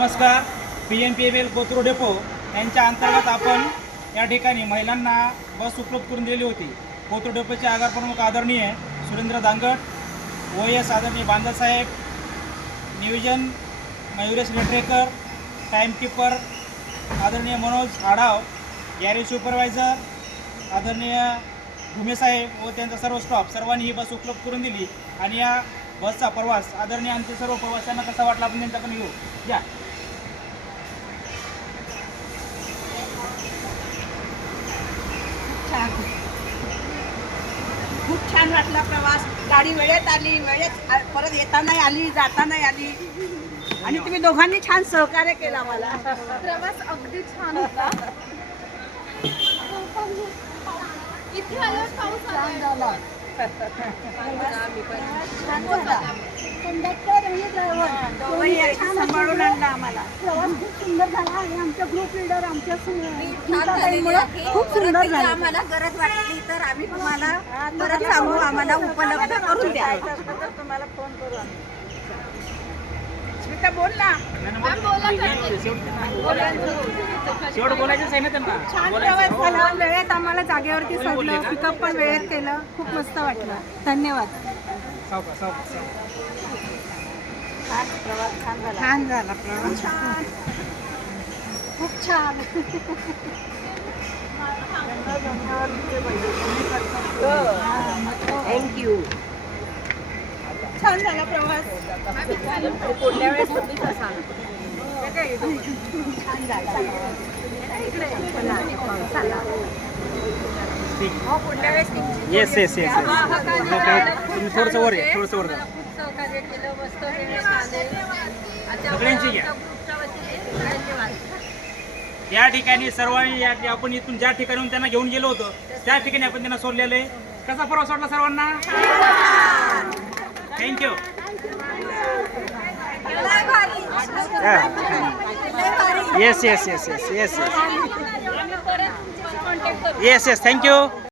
नमस्कार. PMPML Kothrud depot यांच्या अंतर्गत आपण या ठिकाणी महिलांना बस उपलब्ध करून दिली होती. कोथरूड डेपोचे आगार प्रमुख आदरणीय सुरेंद्र दांगट, OS आदरणीय बांदसाहेब, नियोजन मयुरेश लेटरेकर, टाईमकीपर आदरणीय मनोज आढाव, गॅरेज सुपरवायझर आदरणीय भूमेसाहेब व त्यांचा सर्व स्टॉफ सर्वांनी ही बस उपलब्ध करून दिली. आणि या बसचा प्रवास आदरणीय आमचे सर्व प्रवाशांना कसा वाटला आपण त्यांचा पण घेऊ या. खूप छान वाटला प्रवास. गाडी वेळेत आली, वेळेत परत येताना आली, जाताना आली. आणि तुम्ही दोघांनी छान सहकार्य केलं मला. प्रवास अगदी छान होता. इथे आल्यावर पाऊस आला. छान होता. कंडक्टर आणि ड्रायव्हर दोघंही सांभाळून आणला आम्हाला. प्रवास खूप सुंदर झाला आणि आमच्या ग्रुप लीडर आमच्या खूप सुंदर झाला. आम्हाला गरज वाटली तर आम्ही तुम्हाला परत सांगू, आम्हाला उपलब्ध करून द्या. तुम्हाला फोन करू आम्ही. स्मिता बोल ना. शेवट बोलायचंच आहे ना त्यांना. छान प्रवास झाला. वेळेत आम्हाला जागेवरती सोडलं, पिकअप पण वेळेत केलं. खूप मस्त वाटलं. धन्यवाद. प्रवास छान झाला. छान झाला प्रवास. छान, खूप छान. थँक्यू. छान झाला प्रवास. पुढल्या वेळेस तुम्ही छान झाला. पुढल्या वेळेस येस येस येस. तुम्ही थोडंसं वर आहे, थोडंसं वर जा. सहकार्य केलं. मस्त वेळेत आले. सगळ्यांची घ्या. या ठिकाणी सर्वांनी आपण इथून ज्या ठिकाणी त्यांना घेऊन गेलो होतो त्या ठिकाणी आपण त्यांना सोडलेलं आहे. कसा प्रवास वाटला सर्वांना? Thank you. Yes yes yes yes yes yes yes yes. Thank you.